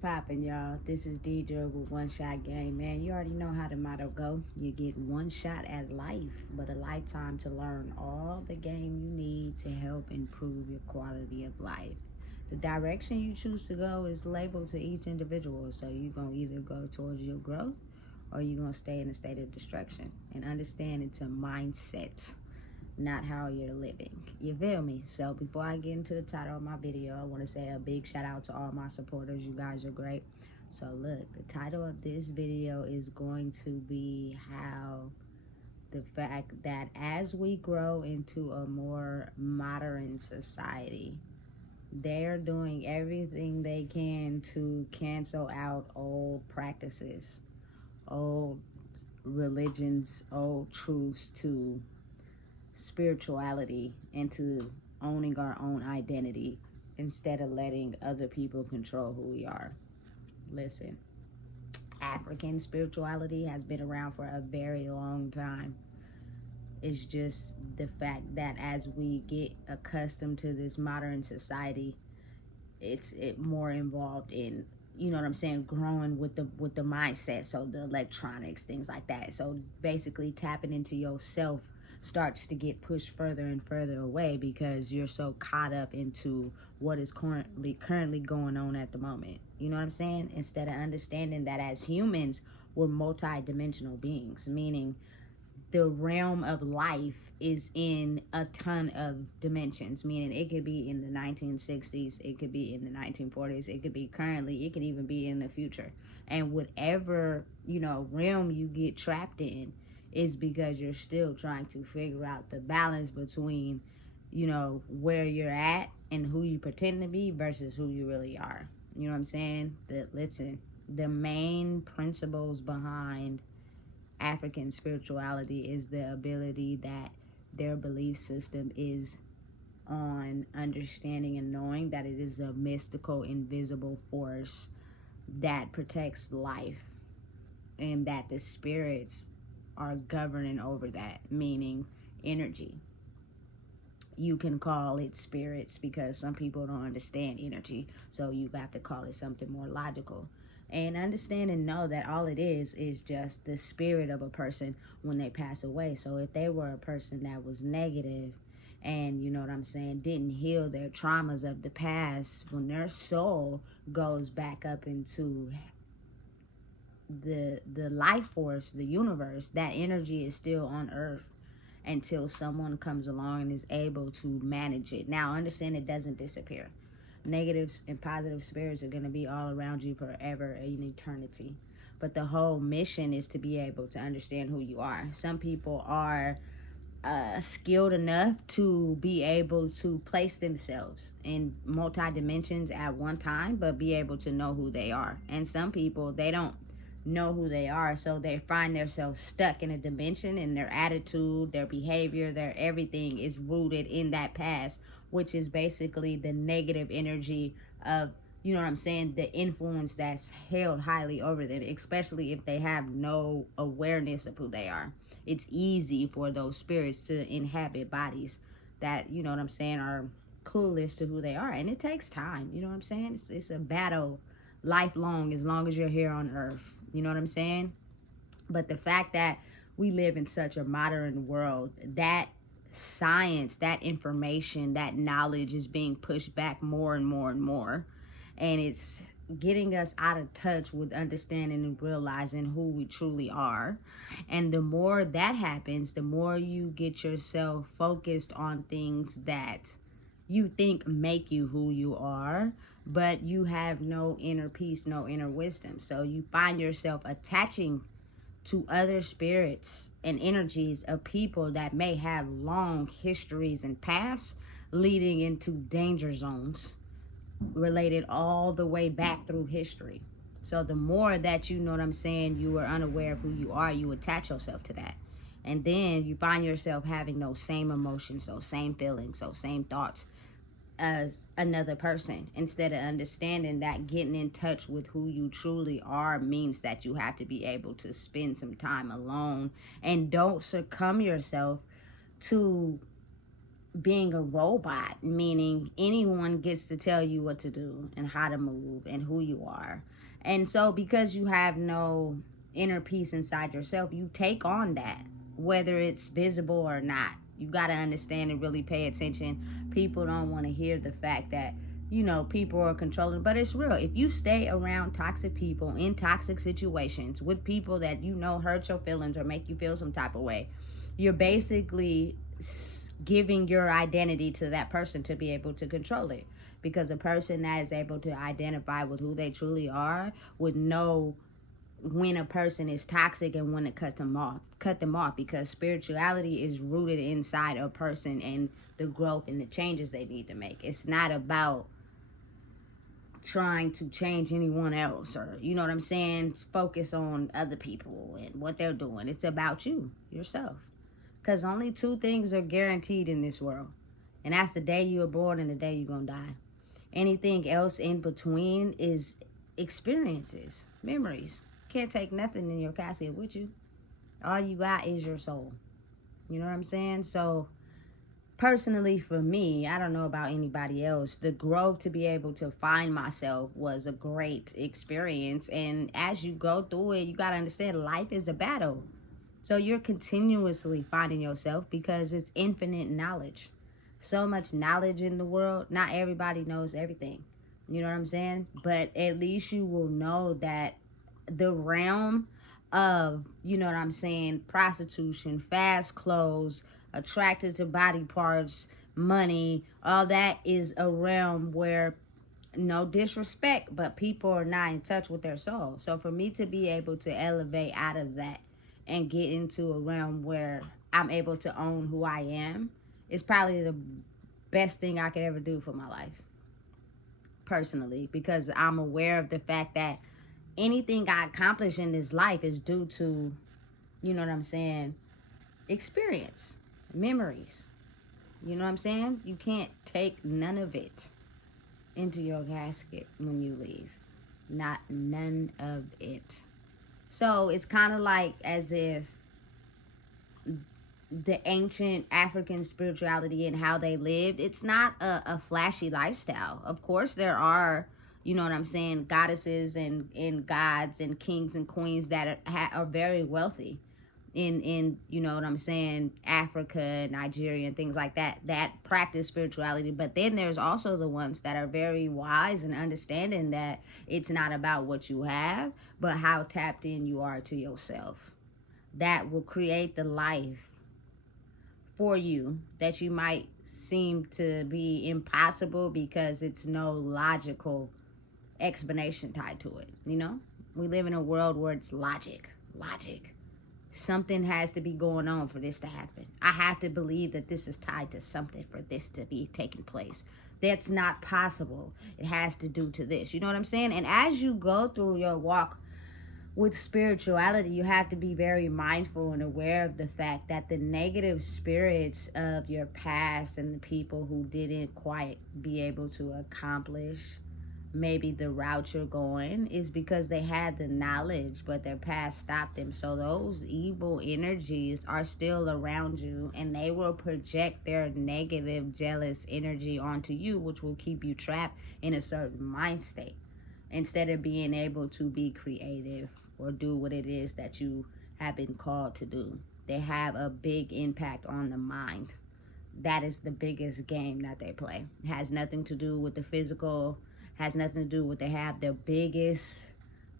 poppin', y'all? This is Deidre with One Shot Game. Man, you already know how the motto go. You get one shot at life, but a lifetime to learn all the game you need to help improve your quality of life. The direction you choose to go is labeled to each individual, so you're going to either go towards your growth or you're going to stay in a state of destruction. And understand it's a mindset, not how you're living. You feel me? So before I get into the title of my video, I want to say a big shout out to all my supporters. You guys are great. So look, the title of this video is going to be how the fact that as we grow into a more modern society, they're doing everything they can to cancel out old practices, old religions, old truths, to spirituality, into owning our own identity instead of letting other people control who we are. Listen, African spirituality has been around for a very long time. It's just the fact that as we get accustomed to this modern society, it's more involved in, you know what I'm saying, growing with the mindset. So the electronics, things like that. So basically tapping into yourself starts to get pushed further and further away because you're so caught up into what is currently going on at the moment. You know what I'm saying? Instead of understanding that as humans, we're multi-dimensional beings, meaning the realm of life is in a ton of dimensions, meaning it could be in the 1960s, it could be in the 1940s, it could be currently, it could even be in the future. And whatever, realm you get trapped in is because you're still trying to figure out the balance between, where you're at and who you pretend to be versus who you really are. You know what I'm saying? Listen, the main principles behind African spirituality is the ability that their belief system is on understanding and knowing that it is a mystical, invisible force that protects life, and that the spirits are governing over that, meaning energy. You can call it spirits because some people don't understand energy, so you have to call it something more logical. And understand and know that all it is just the spirit of a person when they pass away. So if they were a person that was negative and, you know what I'm saying, didn't heal their traumas of the past, when their soul goes back up into the life force, the universe, that energy is still on earth until someone comes along and is able to manage it. Now, understand it doesn't disappear. Negatives and positive spirits are going to be all around you forever in eternity. But the whole mission is to be able to understand who you are. Some people are skilled enough to be able to place themselves in multi-dimensions at one time, but be able to know who they are. And some people, they don't know who they are, so they find themselves stuck in a dimension, and their attitude, their behavior, their everything is rooted in that past, which is basically the negative energy of, you know what I'm saying, the influence that's held highly over them, especially if they have no awareness of who they are. It's easy for those spirits to inhabit bodies that, you know what I'm saying, are clueless to who they are. And it takes time, you know what I'm saying? It's a battle lifelong as long as you're here on earth. You know what I'm saying? But the fact that we live in such a modern world, that science, that information, that knowledge is being pushed back more and more and more. And it's getting us out of touch with understanding and realizing who we truly are. And the more that happens, the more you get yourself focused on things that you think make you who you are, but you have no inner peace, no inner wisdom. So you find yourself attaching to other spirits and energies of people that may have long histories and paths leading into danger zones related all the way back through history. So the more that, you know what I'm saying, you are unaware of who you are, you attach yourself to that. And then you find yourself having those same emotions, those same feelings, those same thoughts as another person, instead of understanding that getting in touch with who you truly are means that you have to be able to spend some time alone and don't succumb yourself to being a robot, meaning anyone gets to tell you what to do and how to move and who you are. And so, because you have no inner peace inside yourself, you take on that, whether it's visible or not. You got to understand and really pay attention. People don't want to hear the fact that, people are controlling, but it's real. If you stay around toxic people in toxic situations with people that hurt your feelings or make you feel some type of way, you're basically giving your identity to that person to be able to control it. Because a person that is able to identify with who they truly are would know when a person is toxic and when to cut them off, because spirituality is rooted inside a person and the growth and the changes they need to make. It's not about trying to change anyone else, or what I'm saying, focus on other people and what they're doing. It's about yourself. Because only two things are guaranteed in this world, and that's the day you were born and the day you're gonna die. Anything else in between is experiences, memories. Can't take nothing in your casket with you. All you got is your soul. You know what I'm saying? So personally, for me, I don't know about anybody else, the growth to be able to find myself was a great experience. And as you go through it, you got to understand life is a battle. So you're continuously finding yourself because it's infinite knowledge. So much knowledge in the world. Not everybody knows everything. You know what I'm saying? But at least you will know that the realm of, prostitution, fast clothes, attracted to body parts, money, all that is a realm where, no disrespect, but people are not in touch with their soul. So for me to be able to elevate out of that and get into a realm where I'm able to own who I am is probably the best thing I could ever do for my life, personally, because I'm aware of the fact that anything I accomplish in this life is due to, experience, memories. You know what I'm saying? You can't take none of it into your casket when you leave. Not none of it. So it's kind of like as if the ancient African spirituality and how they lived, it's not a flashy lifestyle. Of course, there are, goddesses and gods and kings and queens that are very wealthy in Africa, Nigeria, and things like that practice spirituality. But then there's also the ones that are very wise and understanding that it's not about what you have, but how tapped in you are to yourself. That will create the life for you that you might seem to be impossible because it's no logical explanation tied to it. We live in a world where it's logic. Something has to be going on for this to happen. I have to believe that this is tied to something for this to be taking place. That's not possible. It has to do to this. You know what I'm saying? And as you go through your walk with spirituality, you have to be very mindful and aware of the fact that the negative spirits of your past and the people who didn't quite be able to accomplish maybe the route you're going is because they had the knowledge, but their past stopped them. So those evil energies are still around you, and they will project their negative, jealous energy onto you, which will keep you trapped in a certain mind state instead of being able to be creative or do what it is that you have been called to do. They have a big impact on the mind. That is the biggest game that they play. It has nothing to do with the physical, has nothing to do with what they have. The biggest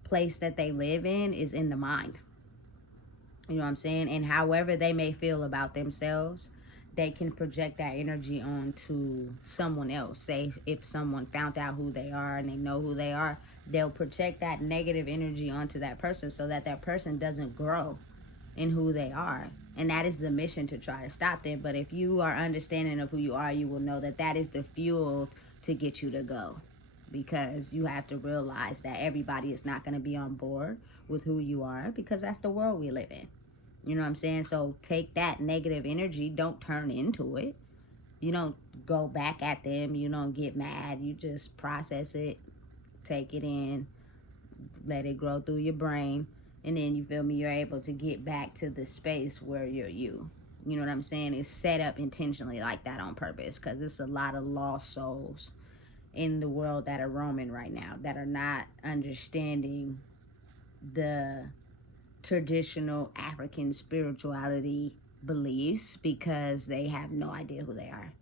place that they live in is in the mind. You know what I'm saying? And however they may feel about themselves, they can project that energy onto someone else. Say if someone found out who they are and they know who they are, they'll project that negative energy onto that person so that that person doesn't grow in who they are. And that is the mission, to try to stop them. But if you are understanding of who you are, you will know that that is the fuel to get you to go. Because you have to realize that everybody is not going to be on board with who you are, because that's the world we live in. You know what I'm saying? So take that negative energy. Don't turn into it. You don't go back at them. You don't get mad. You just process it, take it in, let it grow through your brain. And then, you feel me, you're able to get back to the space where you're you. You know what I'm saying? It's set up intentionally like that on purpose, because it's a lot of lost souls in the world that are roaming right now, that are not understanding the traditional African spirituality beliefs, because they have no idea who they are.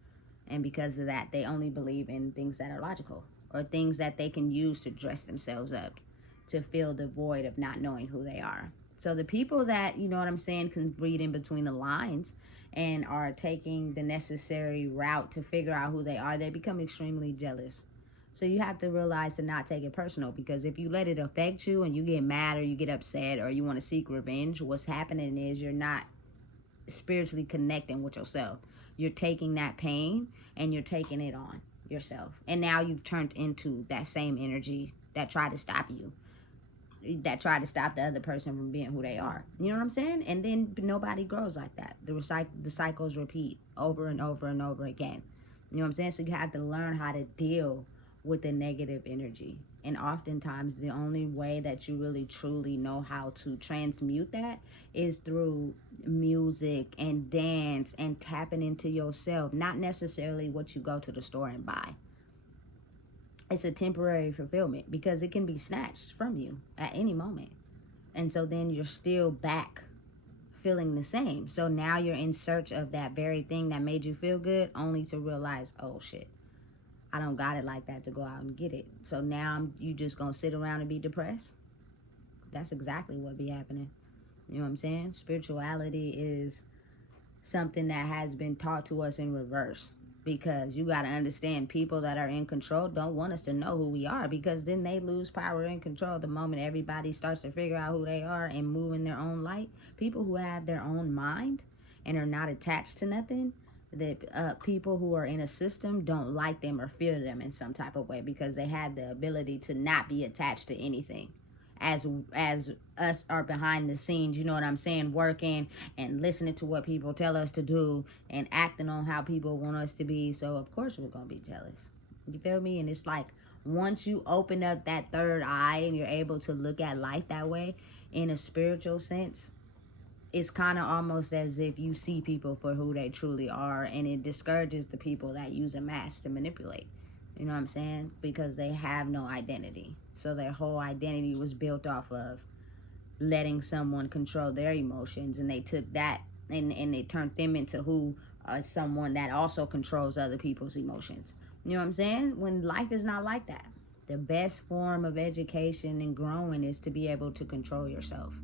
And because of that, they only believe in things that are logical, or things that they can use to dress themselves up to fill the void of not knowing who they are. So the people that, you know what I'm saying, can read in between the lines and are taking the necessary route to figure out who they are, they become extremely jealous. So you have to realize to not take it personal, because if you let it affect you and you get mad or you get upset or you want to seek revenge, what's happening is you're not spiritually connecting with yourself. You're taking that pain and you're taking it on yourself. And now you've turned into that same energy that tried to stop you, that tried to stop the other person from being who they are. You know what I'm saying? And then nobody grows like that. The cycles repeat over and over and over again. You know what I'm saying? So you have to learn how to deal with the negative energy. And oftentimes the only way that you really truly know how to transmute that is through music and dance and tapping into yourself, not necessarily what you go to the store and buy. It's a temporary fulfillment, because it can be snatched from you at any moment. And so then you're still back feeling the same. So now you're in search of that very thing that made you feel good, only to realize, oh shit, I don't got it like that to go out and get it. So now you just gonna sit around and be depressed? That's exactly what be happening. You know what I'm saying? Spirituality is something that has been taught to us in reverse, because you got to understand, people that are in control don't want us to know who we are, because then they lose power and control the moment everybody starts to figure out who they are and move in their own light. People who have their own mind and are not attached to nothing, that people who are in a system don't like them or fear them in some type of way, because they have the ability to not be attached to anything. As us are behind the scenes, you know what I'm saying, working and listening to what people tell us to do and acting on how people want us to be. So of course we're gonna be jealous. You feel me? And it's like, once you open up that third eye and you're able to look at life that way in a spiritual sense, it's kind of almost as if you see people for who they truly are, and it discourages the people that use a mask to manipulate. You know what I'm saying? Because they have no identity. So their whole identity was built off of letting someone control their emotions, and they took that and they turned them into who someone that also controls other people's emotions. You know what I'm saying? When life is not like that. The best form of education and growing is to be able to control yourself.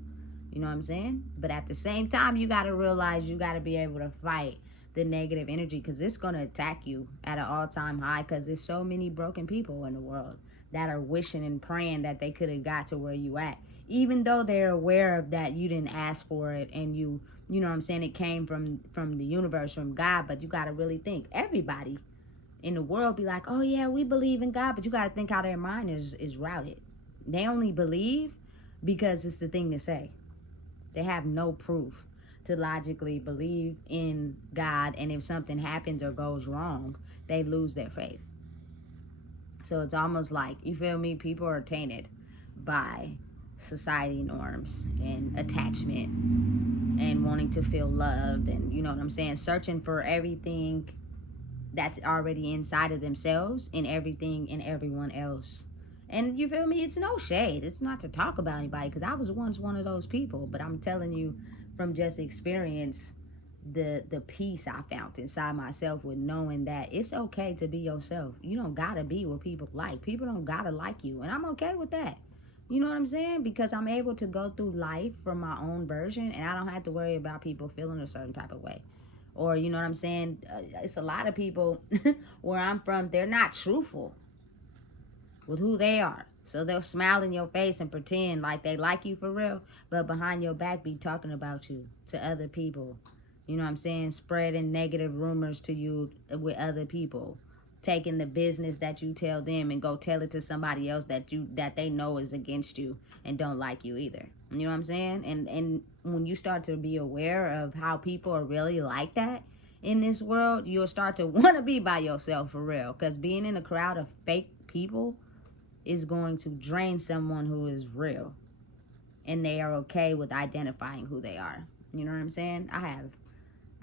You know what I'm saying? But at the same time, you got to realize you got to be able to fight the negative energy, because it's going to attack you at an all-time high, because there's so many broken people in the world that are wishing and praying that they could have got to where you at, even though they're aware of that you didn't ask for it, and you know what I'm saying, it came from the universe, from God. But you got to really think, everybody in the world be like, oh yeah, we believe in God, but you got to think how their mind is routed. They only believe because it's the thing to say. They have no proof to logically believe in God, and if something happens or goes wrong, they lose their faith. So it's almost like, you feel me, people are tainted by society norms and attachment and wanting to feel loved, and you know what I'm saying, searching for everything that's already inside of themselves and everything in everyone else. And you feel me? It's no shade. It's not to talk about anybody, because I was once one of those people. But I'm telling you from just experience, the peace I found inside myself with knowing that it's okay to be yourself. You don't gotta be what people like. People don't gotta like you, and I'm okay with that. You know what I'm saying? Because I'm able to go through life from my own version, and I don't have to worry about people feeling a certain type of way. Or, you know what I'm saying? It's a lot of people where I'm from, they're not truthful with who they are. So they'll smile in your face and pretend like they like you for real, but behind your back be talking about you to other people. You know what I'm saying? Spreading negative rumors to you with other people. Taking the business that you tell them and go tell it to somebody else that they know is against you and don't like you either. You know what I'm saying? And when you start to be aware of how people are really like that in this world, you'll start to want to be by yourself for real. Because being in a crowd of fake people is going to drain someone who is real, and they are okay with identifying who they are. You know what I'm saying? I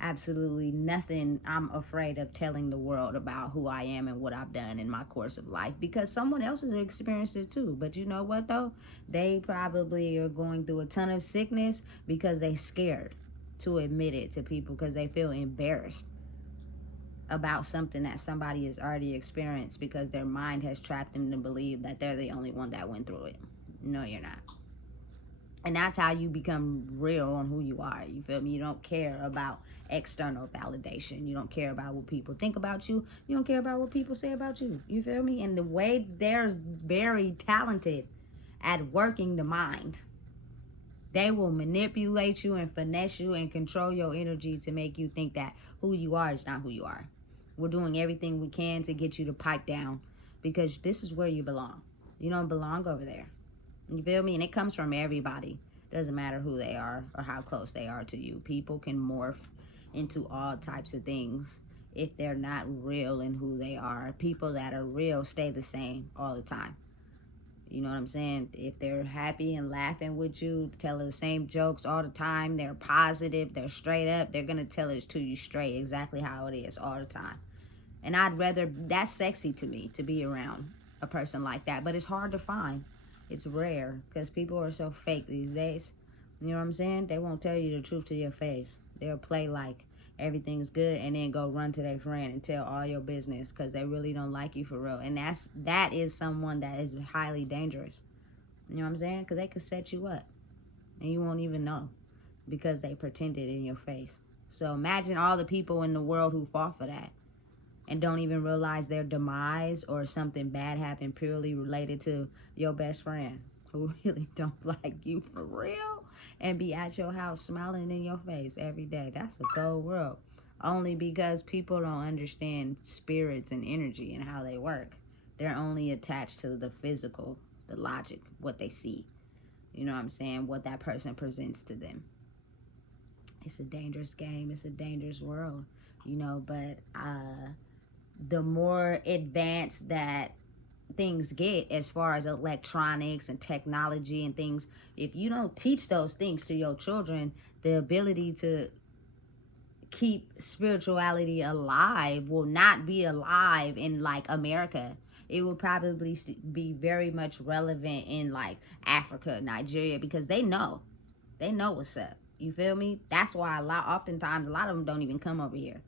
absolutely nothing I'm afraid of telling the world about who I am and what I've done in my course of life, because someone else has experienced it too. But you know what though? They probably are going through a ton of sickness because they scared to admit it to people, because they feel embarrassed about something that somebody has already experienced, because their mind has trapped them to believe that they're the only one that went through it. No, you're not. And that's how you become real on who you are. You feel me? You don't care about external validation. You don't care about what people think about you. You don't care about what people say about you. You feel me? And the way they're very talented at working the mind, they will manipulate you and finesse you and control your energy to make you think that who you are is not who you are. We're doing everything we can to get you to pipe down, because this is where you belong. You don't belong over there. You feel me? And it comes from everybody. Doesn't matter who they are or how close they are to you. People can morph into all types of things if they're not real in who they are. People that are real stay the same all the time. You know what I'm saying? If they're happy and laughing with you, telling the same jokes all the time, they're positive, they're straight up, they're going to tell it to you straight, exactly how it is all the time. And I'd rather, that's sexy to me, to be around a person like that. But it's hard to find. It's rare, because people are so fake these days. You know what I'm saying? They won't tell you the truth to your face. They'll play like everything's good and then go run to their friend and tell all your business, because they really don't like you for real. And that is someone that is highly dangerous. You know what I'm saying? Because they could set you up and you won't even know, because they pretended in your face. So imagine all the people in the world who fall for that and don't even realize their demise or something bad happened purely related to your best friend who really don't like you for real, and be at your house smiling in your face every day. That's a cold world. Only because people don't understand spirits and energy and how they work. They're only attached to the physical, the logic, what they see. You know what I'm saying? What that person presents to them. It's a dangerous game. It's a dangerous world, you know, but the more advanced that things get as far as electronics and technology and things, if you don't teach those things to your children, the ability to keep spirituality alive will not be alive in like America. It will probably be very much relevant in like Africa, Nigeria, because they know what's up. You feel me? That's why oftentimes a lot of them don't even come over here.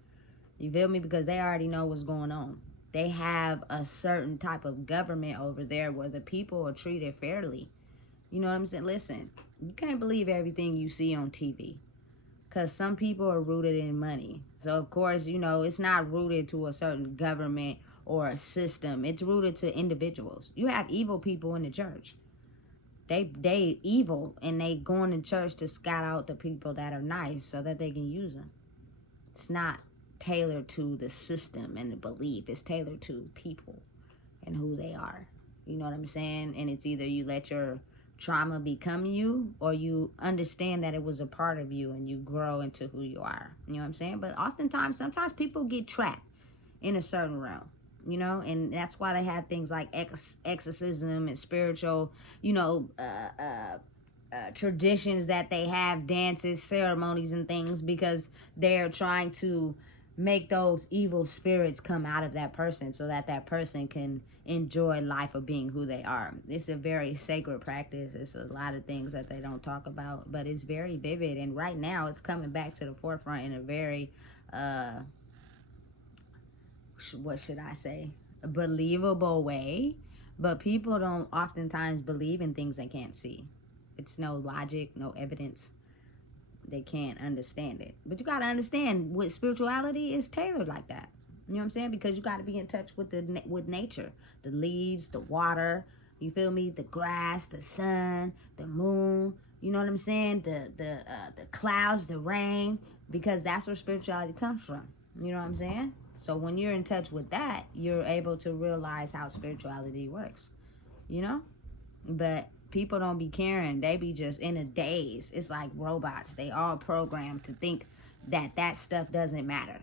You feel me? Because they already know what's going on. They have a certain type of government over there where the people are treated fairly. You know what I'm saying? Listen, you can't believe everything you see on TV, because some people are rooted in money. So, of course, you know, it's not rooted to a certain government or a system. It's rooted to individuals. You have evil people in the church. They evil, and they going to church to scout out the people that are nice so that they can use them. It's not tailored to the system and the belief. It's tailored to people and who they are. You know what I'm saying? And it's either you let your trauma become you, or you understand that it was a part of you and you grow into who you are. You know what I'm saying? But sometimes people get trapped in a certain realm, you know, and that's why they have things like exorcism and spiritual, you know, traditions that they have, dances, ceremonies and things, because they're trying to make those evil spirits come out of that person so that that person can enjoy life of being who they are. It's a very sacred practice. It's a lot of things that they don't talk about, but it's very vivid, and right now it's coming back to the forefront in a very what should I say, believable way. But people don't oftentimes believe in things they can't see. It's no logic, no evidence. They can't understand it. But you got to understand, with spirituality is tailored like that. You know what I'm saying? Because you got to be in touch with with nature. The leaves, the water, you feel me? The grass, the sun, the moon. You know what I'm saying? The clouds, the rain. Because that's where spirituality comes from. You know what I'm saying? So when you're in touch with that, you're able to realize how spirituality works. You know? But people don't be caring. They be just in a daze. It's like robots. They all programmed to think that stuff doesn't matter.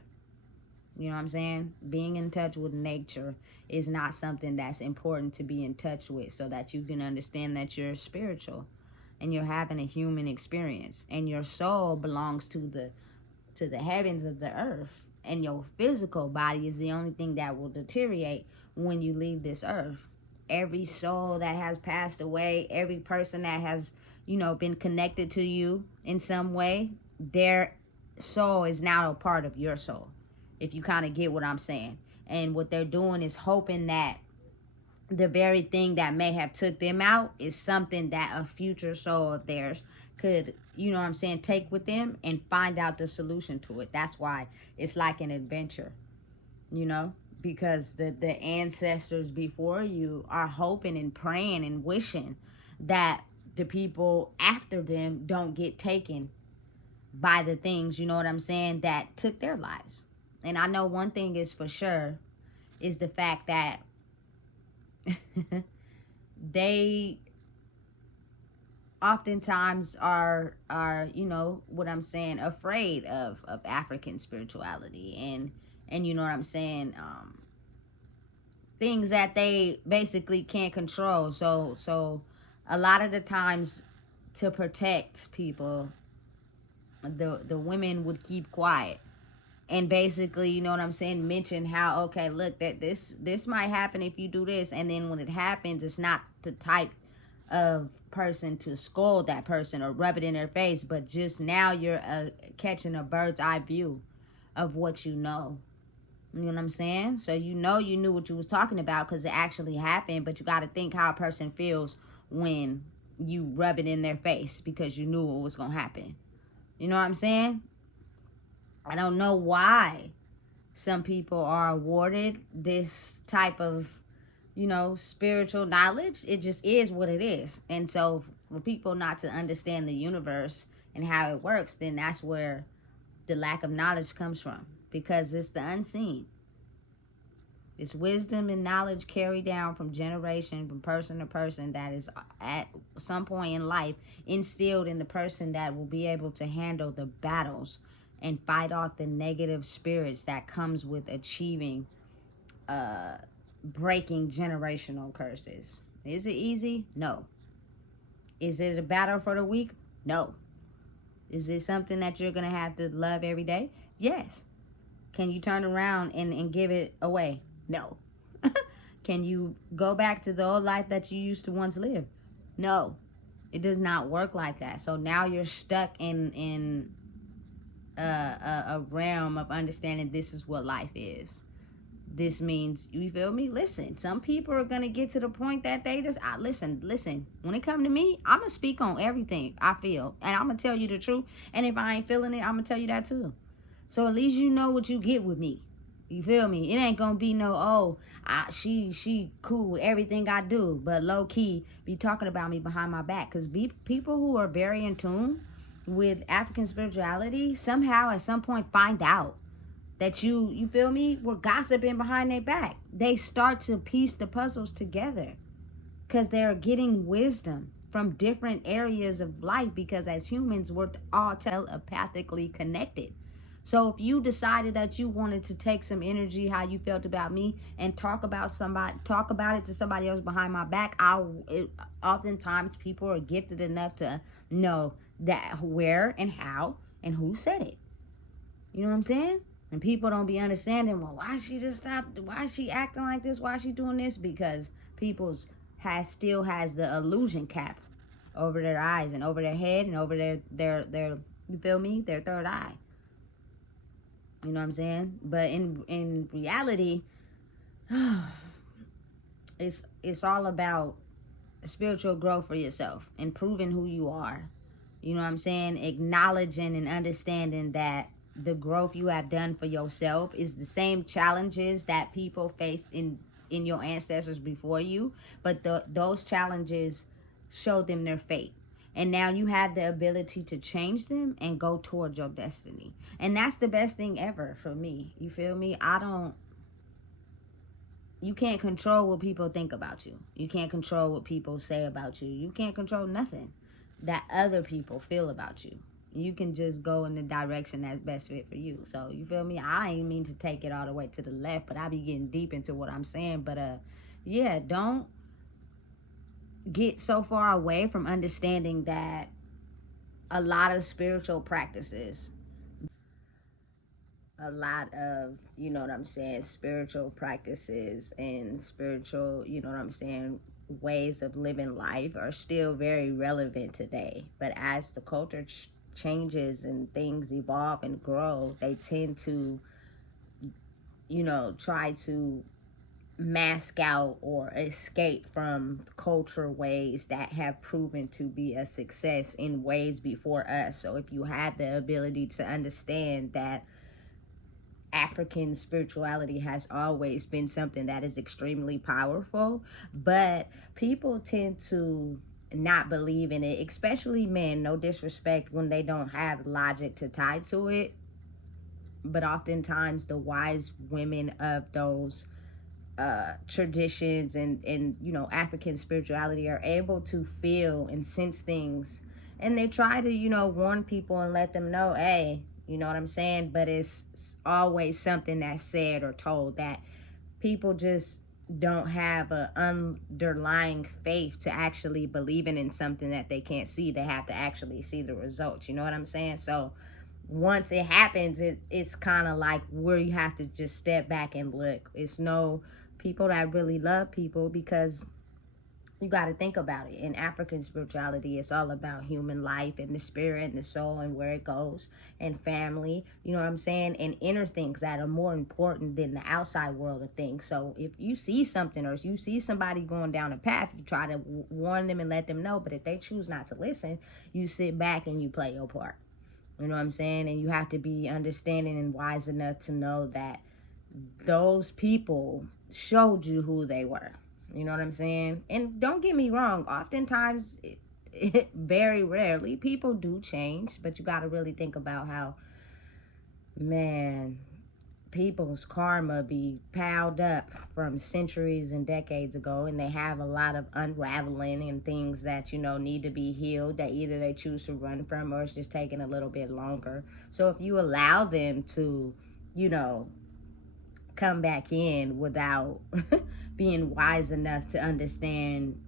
You know what I'm saying? Being in touch with nature is not something that's important to be in touch with, so that you can understand that you're spiritual and you're having a human experience, and your soul belongs to the to the heavens of the earth, and your physical body is the only thing that will deteriorate when you leave this earth. Every soul that has passed away, every person that has, been connected to you in some way, their soul is now a part of your soul, if you kind of get what I'm saying. And what they're doing is hoping that the very thing that may have took them out is something that a future soul of theirs could, take with them and find out the solution to it. That's why it's like an adventure, because the ancestors before you are hoping and praying and wishing that the people after them don't get taken by the things, that took their lives. And I know one thing is for sure, is the fact that they oftentimes are afraid of African spirituality, and things that they basically can't control. So a lot of the times, to protect people, the women would keep quiet and basically, mention how, okay, look, that this might happen if you do this. And then when it happens, it's not the type of person to scold that person or rub it in their face, but just now you're catching a bird's eye view of what you know. You know what I'm saying? So you knew what you was talking about because it actually happened, but you got to think how a person feels when you rub it in their face because you knew what was going to happen. You know what I'm saying? I don't know why some people are awarded this type of, spiritual knowledge. It just is what it is. And so for people not to understand the universe and how it works, then that's where the lack of knowledge comes from, because it's the unseen. It's wisdom and knowledge carried down from generation, from person to person, that is at some point in life instilled in the person that will be able to handle the battles and fight off the negative spirits that comes with achieving, breaking generational curses. Is it easy? No. Is it a battle for the weak? No. Is it something that you're going to have to love every day? Yes. Can you turn around and give it away? No. Can you go back to the old life that you used to once live? No. It does not work like that. So now you're stuck in a realm of understanding this is what life is. This means, you feel me? Listen, some people are going to get to the point that they just, listen, when it come to me, I'm going to speak on everything I feel, and I'm going to tell you the truth. And if I ain't feeling it, I'm going to tell you that too. So at least you know what you get with me. You feel me? It ain't going to be no, she cool with everything I do, but low key be talking about me behind my back. Because people who are very in tune with African spirituality somehow at some point find out that you feel me, were gossiping behind their back. They start to piece the puzzles together because they're getting wisdom from different areas of life, because as humans, we're all telepathically connected. So if you decided that you wanted to take some energy, how you felt about me, and talk about it to somebody else behind my back, oftentimes people are gifted enough to know that where and how and who said it. You know what I'm saying? And people don't be understanding, well, why she just stopped? Why is she acting like this? Why is she doing this? Because people's still has the illusion cap over their eyes and over their head and over their you feel me? Their third eye. You know what I'm saying? But in reality, it's all about spiritual growth for yourself and proving who you are. You know what I'm saying? Acknowledging and understanding that the growth you have done for yourself is the same challenges that people face in your ancestors before you, but those challenges show them their fate. And now you have the ability to change them and go towards your destiny. And that's the best thing ever for me. You feel me? You can't control what people think about you. You can't control what people say about you. You can't control nothing that other people feel about you. You can just go in the direction that's best fit for you. So you feel me? I ain't mean to take it all the way to the left, but I be getting deep into what I'm saying. But yeah, don't get so far away from understanding that a lot of spiritual practices a lot of, you know what I'm saying, spiritual practices and spiritual, you know what I'm saying, ways of living life are still very relevant today. But as the culture changes and things evolve and grow, they tend to, you know, try to mask out or escape from culture ways that have proven to be a success in ways before us. So if you have the ability to understand that African spirituality has always been something that is extremely powerful, but people tend to not believe in it, especially men, no disrespect, when they don't have logic to tie to it. But oftentimes the wise women of those traditions and you know, African spirituality are able to feel and sense things, and they try to, you know, warn people and let them know, hey, you know what I'm saying, but it's always something that's said or told that people just don't have a underlying faith to actually believing in something that they can't see. They have to actually see the results, you know what I'm saying? So once it happens, it's kind of like where you have to just step back and look. It's no people that really love people, because you got to think about it. In African spirituality, it's all about human life and the spirit and the soul and where it goes, and family, you know what I'm saying, and inner things that are more important than the outside world of things. So if you see something, or if you see somebody going down a path, you try to warn them and let them know. But if they choose not to listen, you sit back and you play your part. You know what I'm saying? And you have to be understanding and wise enough to know that those people showed you who they were. You know what I'm saying? And don't get me wrong, oftentimes, very rarely, people do change, but you got to really think about how, man, people's karma be piled up from centuries and decades ago, and they have a lot of unraveling and things that, you know, need to be healed, that either they choose to run from, or it's just taking a little bit longer. So if you allow them to, you know, come back in without being wise enough to understand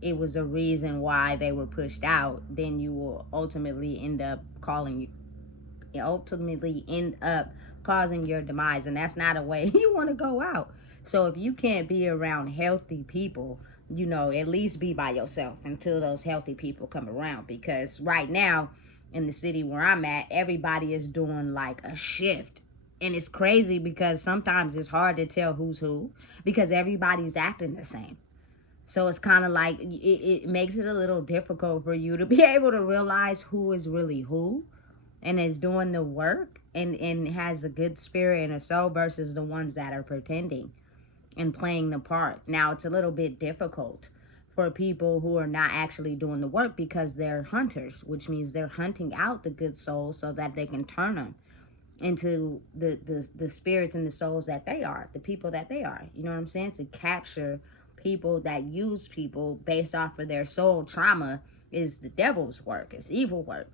it was a reason why they were pushed out, then you will ultimately end up causing your demise, and that's not a way you want to go out. So if you can't be around healthy people, you know, at least be by yourself until those healthy people come around. Because right now in the city where I'm at, everybody is doing like a shift, and it's crazy because sometimes it's hard to tell who's who, because everybody's acting the same. So it's kind of like it makes it a little difficult for you to be able to realize who is really who and is doing the work and has a good spirit and a soul, versus the ones that are pretending and playing the part. Now, it's a little bit difficult for people who are not actually doing the work, because they're hunters, which means they're hunting out the good souls so that they can turn them into the spirits and the souls that they are, the people that they are. You know what I'm saying? To capture people that use people based off of their soul trauma is the devil's work. It's evil work.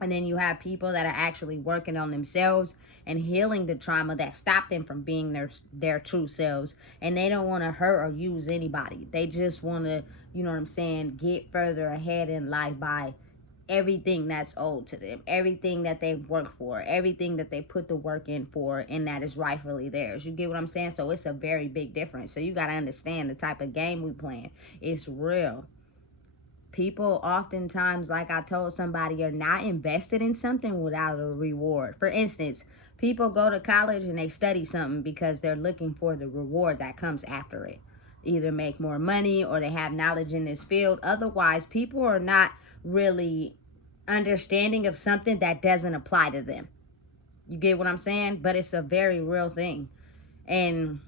And then you have people that are actually working on themselves and healing the trauma that stopped them from being their true selves. And they don't want to hurt or use anybody. They just want to, you know what I'm saying, get further ahead in life by everything that's owed to them, everything that they've worked for, everything that they put the work in for, and that is rightfully theirs. You get what I'm saying? So it's a very big difference. So you got to understand the type of game we playing. It's real. People oftentimes, like I told somebody, are not invested in something without a reward. For instance, people go to college and they study something because they're looking for the reward that comes after it. Either make more money or they have knowledge in this field. Otherwise, people are not really understanding of something that doesn't apply to them. You get what I'm saying? But it's a very real thing. And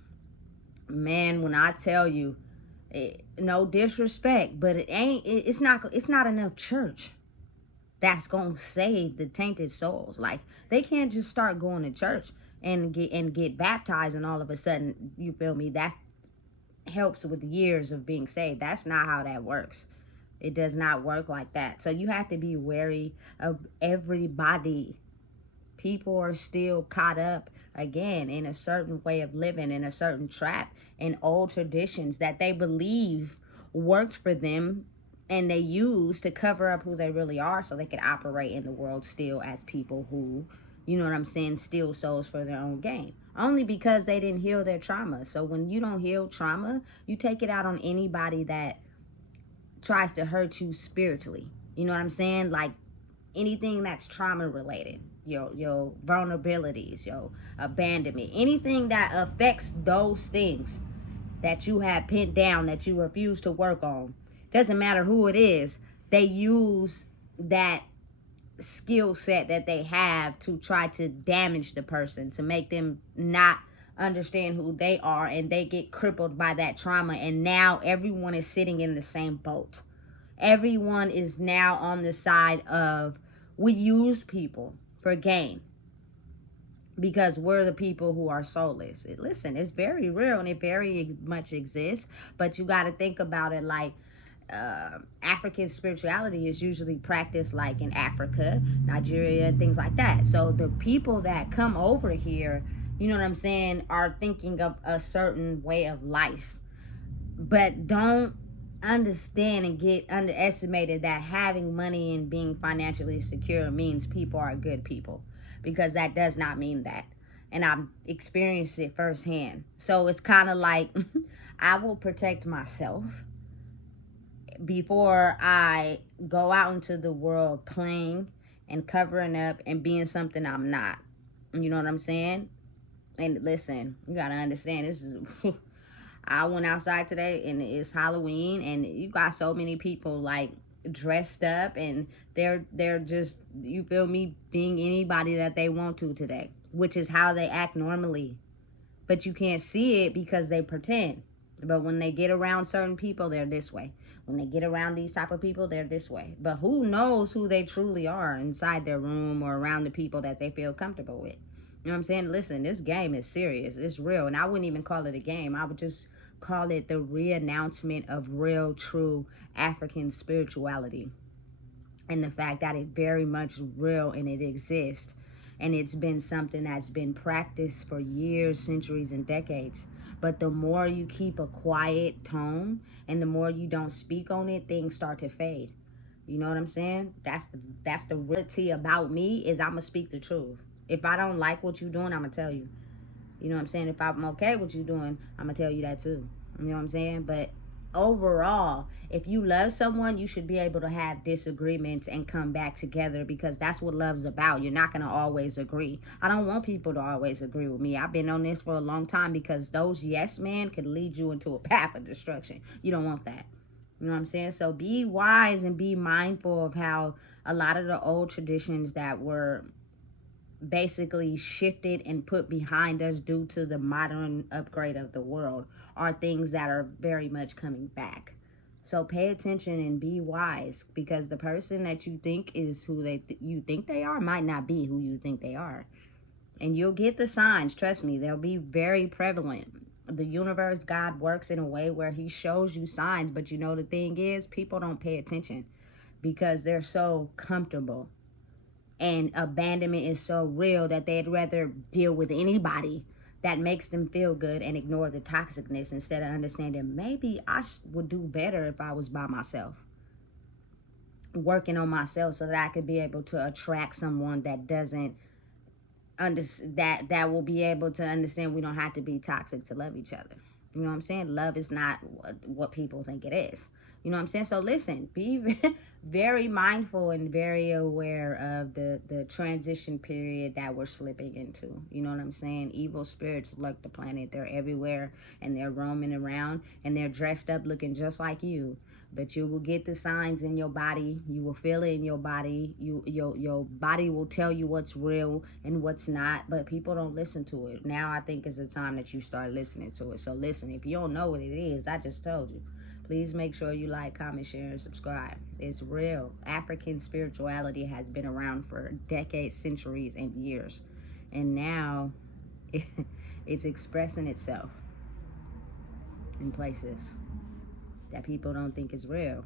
man, when I tell you, no disrespect, but it's not enough church that's gonna save the tainted souls. Like, they can't just start going to church and get baptized and all of a sudden, you feel me, that helps with years of being saved. That's not how that works. It does not work like that. So you have to be wary of everybody. People are still caught up again in a certain way of living, in a certain trap, in old traditions that they believe worked for them, and they use to cover up who they really are so they can operate in the world still as people who, you know what I'm saying, steal souls for their own gain. Only because they didn't heal their trauma. So when you don't heal trauma, you take it out on anybody that tries to hurt you spiritually. You know what I'm saying? Like anything that's trauma related, your vulnerabilities, your abandonment, anything that affects those things that you have pinned down that you refuse to work on. Doesn't matter who it is, they use that skill set that they have to try to damage the person, to make them not understand who they are, and they get crippled by that trauma. And now everyone is sitting in the same boat. Everyone is now on the side of, we use people for gain because we're the people who are soulless. Listen, it's very real and it very much exists, but you got to think about it like African spirituality is usually practiced like in Africa, Nigeria, and things like that. So the people that come over here, you know what I'm saying, are thinking of a certain way of life, but don't understand and get underestimated that having money and being financially secure means people are good people, because that does not mean that. And I've experienced it firsthand. So it's kind of like I will protect myself before I go out into the world playing and covering up and being something I'm not. You know what I'm saying? And listen, you gotta understand, this is I went outside today and it's Halloween, and you got so many people like dressed up, and they're just, you feel me, being anybody that they want to today, which is how they act normally. But you can't see it because they pretend. But when they get around certain people, they're this way. When they get around these type of people, they're this way. But who knows who they truly are inside their room or around the people that they feel comfortable with. You know what I'm saying? Listen, this game is serious. It's real. And I wouldn't even call it a game. I would just call it the re-announcement of real, true African spirituality. And the fact that it's very much real and it exists. And it's been something that's been practiced for years, centuries, and decades. But the more you keep a quiet tone and the more you don't speak on it, things start to fade. You know what I'm saying? That's the reality about me, is I'm going to speak the truth. If I don't like what you're doing, I'm going to tell you. You know what I'm saying? If I'm okay with you doing, I'm going to tell you that too. You know what I'm saying? But overall, if you love someone, you should be able to have disagreements and come back together, because that's what love's about. You're not going to always agree. I don't want people to always agree with me. I've been on this for a long time, because those yes men could lead you into a path of destruction. You don't want that. You know what I'm saying? So be wise and be mindful of how a lot of the old traditions that were basically shifted and put behind us due to the modern upgrade of the world are things that are very much coming back. So pay attention and be wise, because the person that you think is who you think they are might not be who you think they are. And you'll get the signs. Trust me, they'll be very prevalent. The universe, God, works in a way where he shows you signs. But you know, the thing is, people don't pay attention because they're so comfortable. And abandonment is so real that they'd rather deal with anybody that makes them feel good and ignore the toxicness, instead of understanding maybe I would do better if I was by myself, working on myself, so that I could be able to attract someone that doesn't that will be able to understand we don't have to be toxic to love each other. You know what I'm saying? Love is not what people think it is. You know what I'm saying? So listen, be very mindful and very aware of the transition period that we're slipping into. You know what I'm saying? Evil spirits lurk the planet. They're everywhere, and they're roaming around, and they're dressed up looking just like you. But you will get the signs in your body. You will feel it in your body. Your body will tell you what's real and what's not. But people don't listen to it. Now I think it's the time that you start listening to it. So listen, if you don't know what it is, I just told you. Please make sure you like, comment, share, and subscribe. It's real. African spirituality has been around for decades, centuries, and years. And now it's expressing itself in places that people don't think is real.